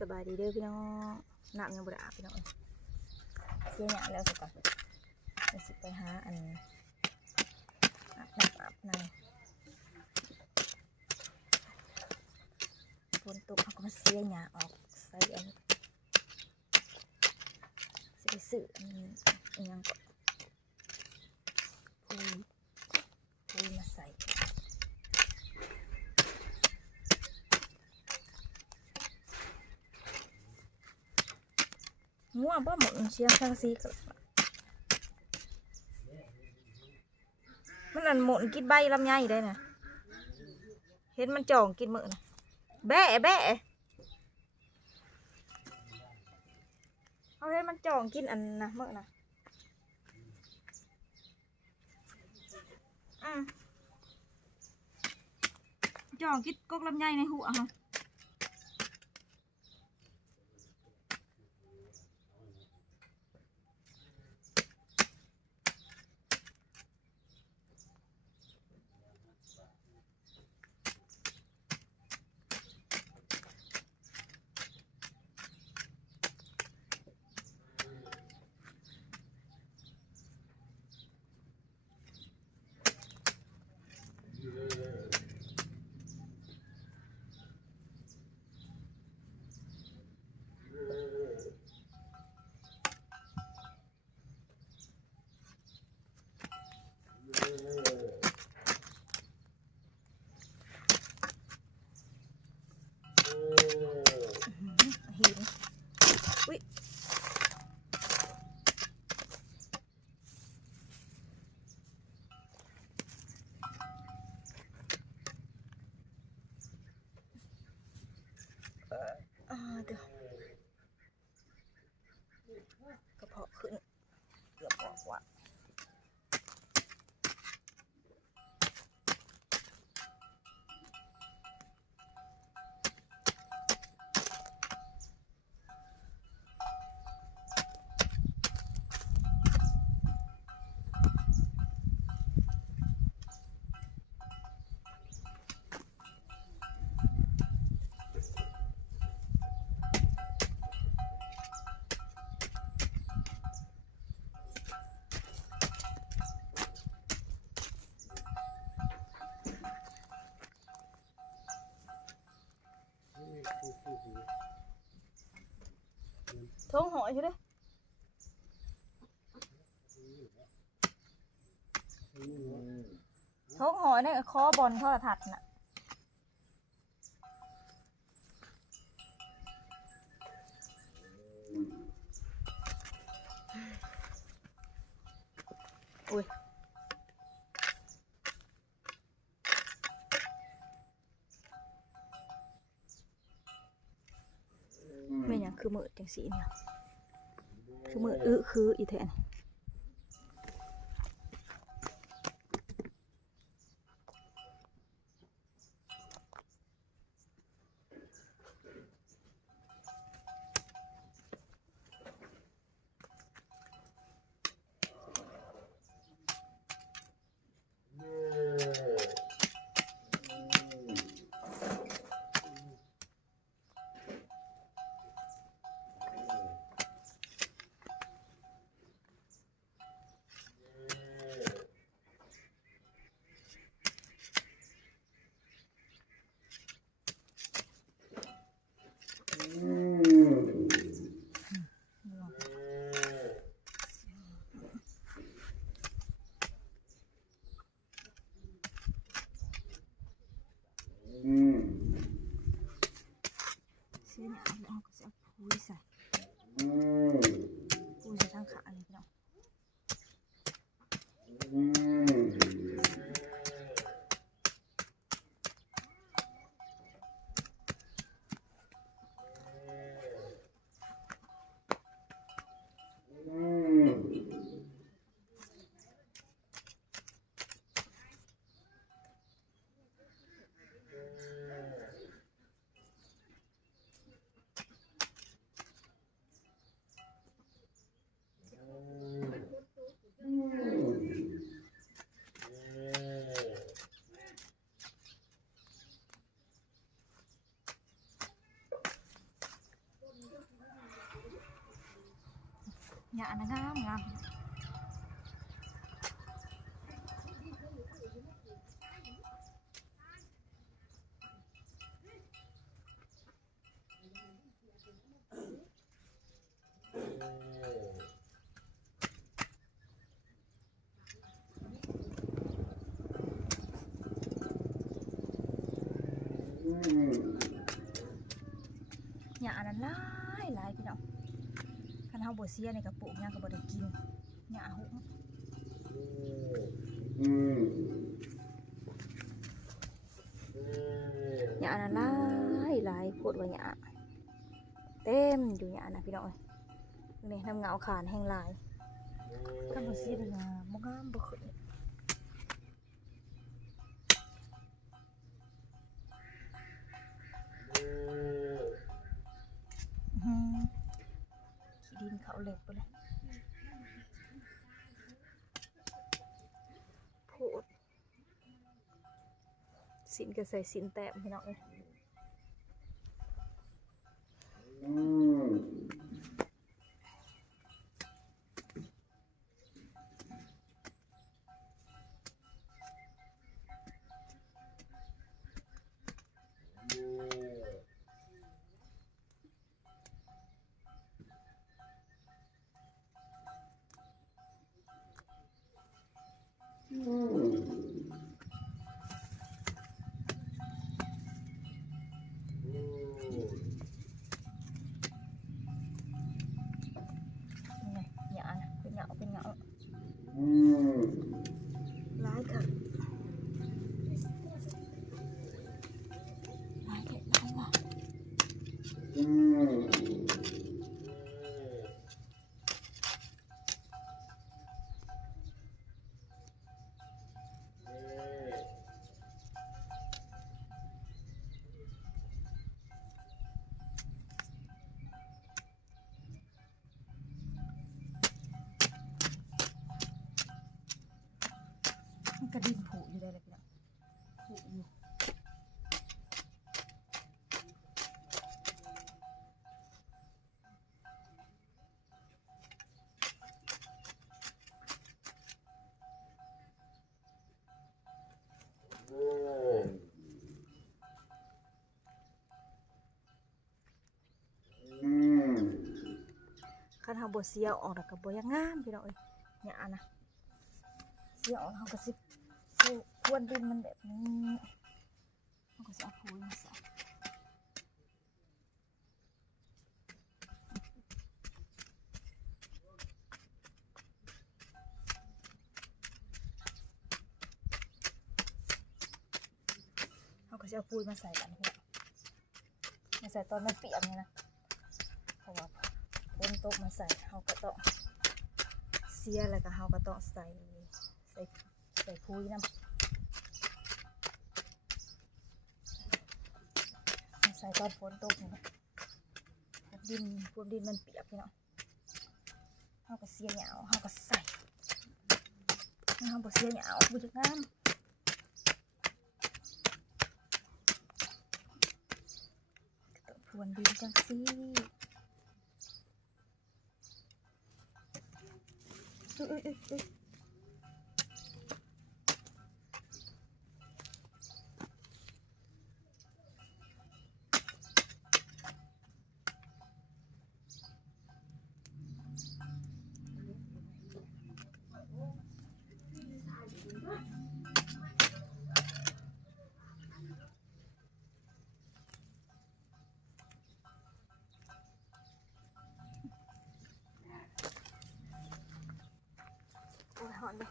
สบายดีเด้อพี่น้องน้ำยังบริอาบพี่น้องเสียหยาแล้วสิก่อนจะสิไปหาอันอาบน้ฝนตกเขาก็มาเสียหยาออกใส่อันสิไปซื้ออันยังก็ปุยมาใส่ง่วงบ่หมดเชียงข้างซีก็มันอันหมดกินใบลำไยได้นะเห็นมันจ่องกินมื้อนะแบะเอาให้มันจ่องกินอันนะมื้อนะจ่องกินกกลำไยในหัวฮะหินอุ๊ยเดี๋ยวกระเพาะขึ้นเกือบออกว่ะท้องหอยใช่ไหมท้องหอยเนี่ยคอบอลโทรทัศน์น่ะอุ้ยไม่ยังคือมือจังสีเนี่ยคือมือคืออีแทน หญ้านะงามงามหญ้านั้นหลายพี่น้องคันเฮาบ่เสียนี่ก็ปลูกหยังก็บ่ได้กินหญ้าหุบหญ้านั้นหลายโพดว่าหญ้าเต็มอยู่หญ้านะพี่น้องเอ้ยนี่น้ำเหงาขานแห้งหลายคันบ่เสียนี่นะบ่งามบ่ขึ้นขี้ดินเขาเหล็กไปเลยโพดสินก็ใส่สินแต้มพี่น้องเอ้ยหญ้านะเป็นเหงาร้ายค่ะร้ายแค่ร้ายว่ะมันกระดิ่งผูอยู่ได้เลยพี่น้องผูอยู่คันเฮาบ่เสียออกแล้วก็บ่ยังงามพี่น้องเอ้ยหญ้านะเสียออกเฮาก็สิพรวนดินมันแบบนี้เฮาก็สิเอาปุ๋ยมาใส่เฮาก็สิเอาปุ๋ยมาใส่กันพี่น้องมาใส่ตอนมันเปียกนี่นะเพราะว่าฝนตกมาใส่เฮาก็ต้องเสียแล้วก็เฮาก็ต้องใส่ปุ๋ยน้ำใส่ตอนฝนตกนี่นะพวกดินมันเปียกพี่น้องเฮาก็เสียหญ้าเฮาก็ใส่เฮาบ่เสียหญ้าบ่จะงามต้องพรวนดินจังซี่หอนเลย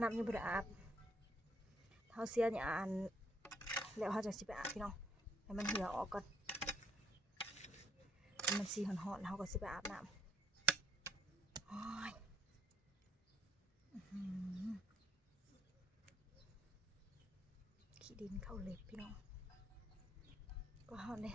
น้ำยังบ่ได้อาบเฮาเสียหญ้าอันแล้วเฮาจะสิไปอาบพี่น้องให้มันเหือออกก่อนมันสีหอนๆแล้วเฮาก็สิไปอาบน้ำโอ้ยขี้ดินเข้าเล็บพี่น้องก็หอนเลย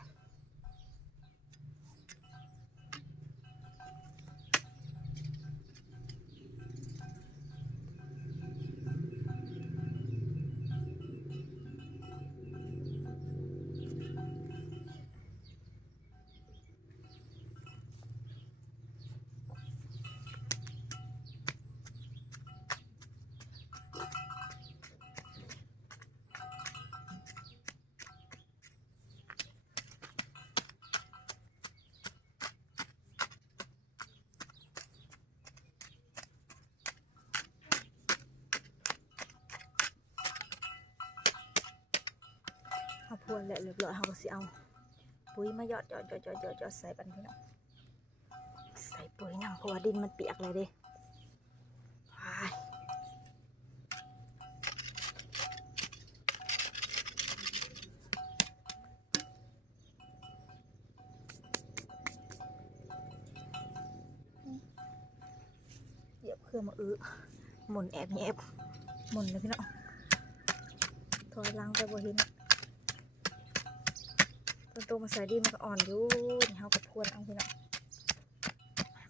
พวนแล้วเรียบร้อยเขาก็สิเอาปุ๋ยมาหยอดใส่ปันพี่น้องใส่ปุ๋ยนำเพราะว่าดินมันเปียกเลยเด้เหยียบเครื่องมาหมุนแอบหมุนเลยพี่น้องถอยหลังไปบ่เห็นต้นโตมาใส่ดินมันก็อ่อนอยู่นี่เขาก็พวนเอาพี่น้อง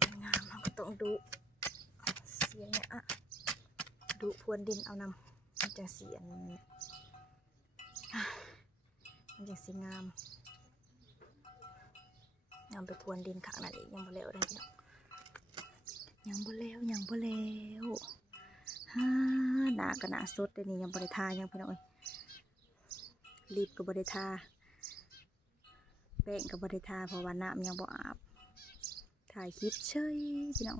มันงามเขาก็ต้องดูเสียเนี่ยอะดูพวนดินเอานำมันจะเสียมันจะสีงามไปพรวนดินข้างนั้นอีกยังบ่แล้วได้พี่น้องยังบ่แล้วหน้าก็หน้าสดเดี๋ยวนี้ยังบ่ได้ทายังพี่น้องรีบก็บ่ได้ทาแป้งก็บ่ได้ทาเพราะว่าน้ำยังบ่อาบถ่ายคลิปเฉยพี่น้อง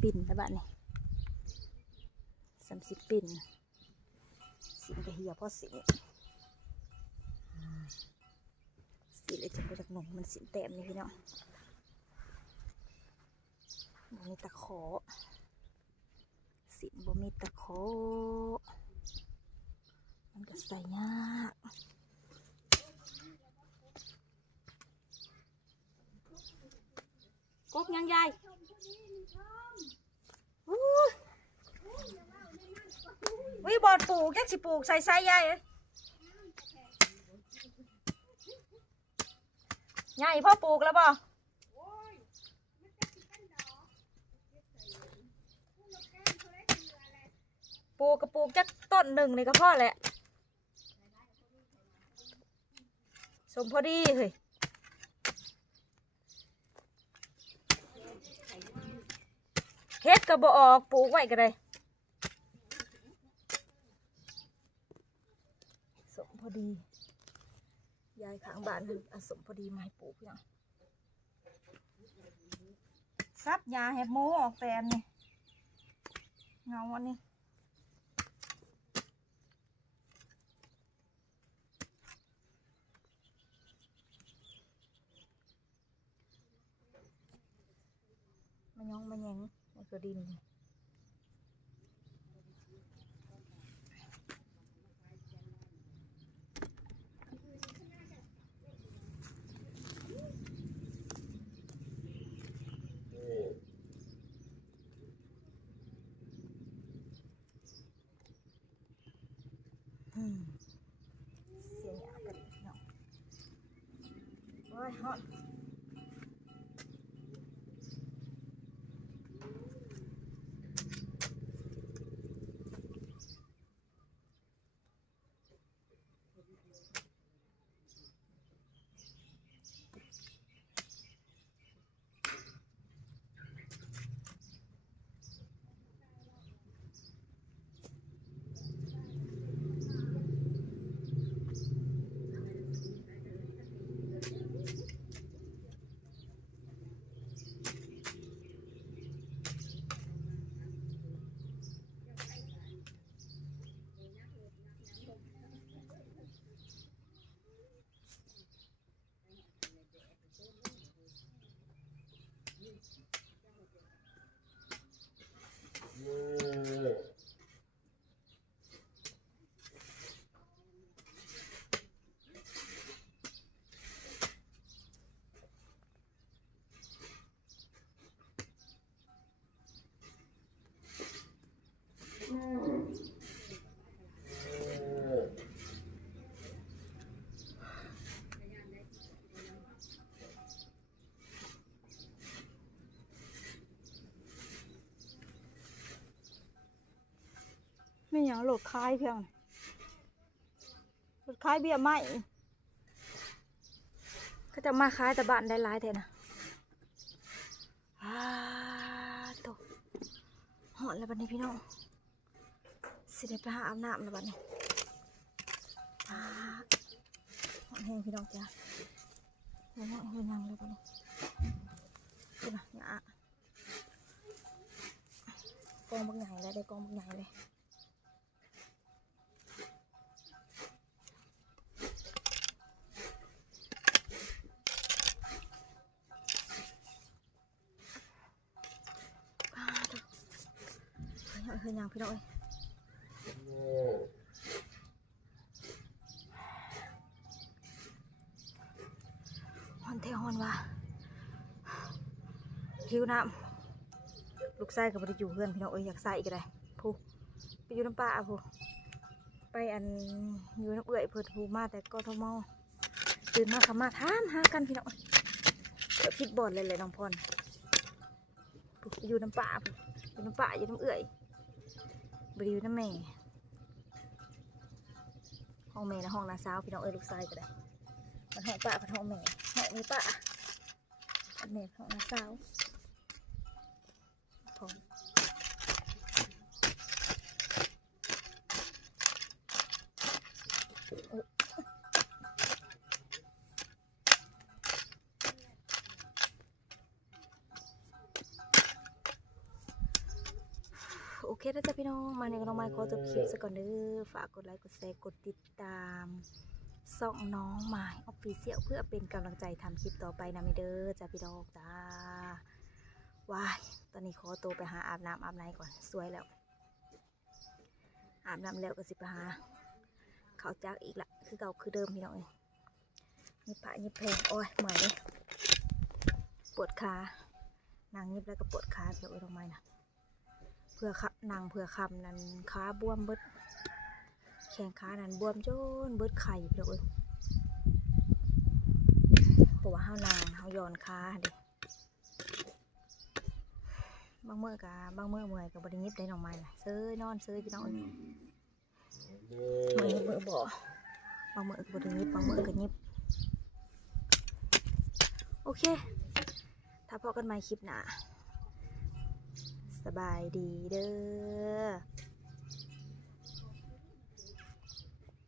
ปิ่นแล้วบ้านนี่30 ปิ่นสินกระเหียเพราะสินเลยจะมาจากหนองมันสินแต้มนี่พี่น้องบ่มีตะขอสินบ่มีตะขอมันก็ใส่ยากกบยังใหญ่วิบอดปลูกแค่สิปลูกใส่ใหญ่ใหญ่พ่อปลูกแล้วบ่ปลูกกับปลูกจักต้นหนึ่งนี่ก็พ่อแหละสมพอดีเฮ้ยเฮ็ดก็บ่ออกปลูกไว้ก็ได้สมพอดียายข้างบ้านเอาสมพอดีมาให้ปลูกพี่น้องซับยาแหบหมูออกแปลนนี่เงาอันนี้มันยองมันแยงมันก็ดินเสียหยากันเนาะโอ้ยฮอตไม่อย่างโหลดคล้ายเพียงโหลดคล้ายเบี้ยไม้ก็จะมาคล้ายแต่บ้านได้หลายเท่นะตกหอนแล้วบัดนี้พี่น้องสิได้ไปหาอาบน้ำแล้วบัดนี้หอนแห้งพี่น้องจ้าแล้วนั่งแล้วบัดนี้ดูนะหยา องบางใหญ่แล้วได้กองบางใหญ่เลยเฮ้ยยังพี่น้องฮอนเทฮอนวะหิวน้ำลูกไส้กับบริอยู่เพื่อนพี่น้องอยากใส่อีกเลยผู้ไปอยู่น้ำป่าผู้ไปอันอยู่น้ำเอื่อยเพื่อนผู้มาแต่กทมตื่นมาขมาถามหากันพี่น้องพิดบอลเลยน้องพรไปอยู่น้ำป่าอยู่น้ำป่าอยู่น้ำเอื่อยบริอยู่น้ำแม่ห้องแม่นะห้องน้าสาวพี่น้องลูกไส้ก็ได้มันห้องป่ามันห้องแม่ห้องนี้ป่าอันแม่ห้องน้าสาวพอโอเคนะจ๊ะพี่น้องมาในกระน้องไม้ขอจบคลิปซะก่อนเด้อฝากกดไลค์กดแชร์กดติดตามส่องน้องไม้ออฟฟิเชียลเพื่อเป็นกำลังใจทำคลิปต่อไปนะไม่เด้อจ้าพี่น้องจ้าว้ายตอนนี้ขอตัวไปหาอาบน้ำอาบน้ำก่อนสวยแล้วอาบน้ำแล้วก็สิไปหาเขาจักอีกละคือเก่าคือเดิมพี่น้องยิบผ้ายิบแพงโอ้ยเหมือนเลยปวดขานางยิบแล้วก็ปวดขาเดี๋ยวทำไมนะเพื่อขับนางเพื่อคำนั้นขาบวมเบิดแข้งขานั้นบวมจนเบิดไข่เดี๋ยวเพราะว่าเฮานางเฮาย้อนขาเด็บางเมื่อกะบางเมื่อเมื่อยกับบริยิบได้หน่อไม้นะเซ้ยนอนเซ้ยพี่น้องเมื่อบ่บางเมื่อกับบริยิบบางเมื่อก็ยิบโอเคถ้าพอกันใหม่คลิปหน้าสบายดีเด้อ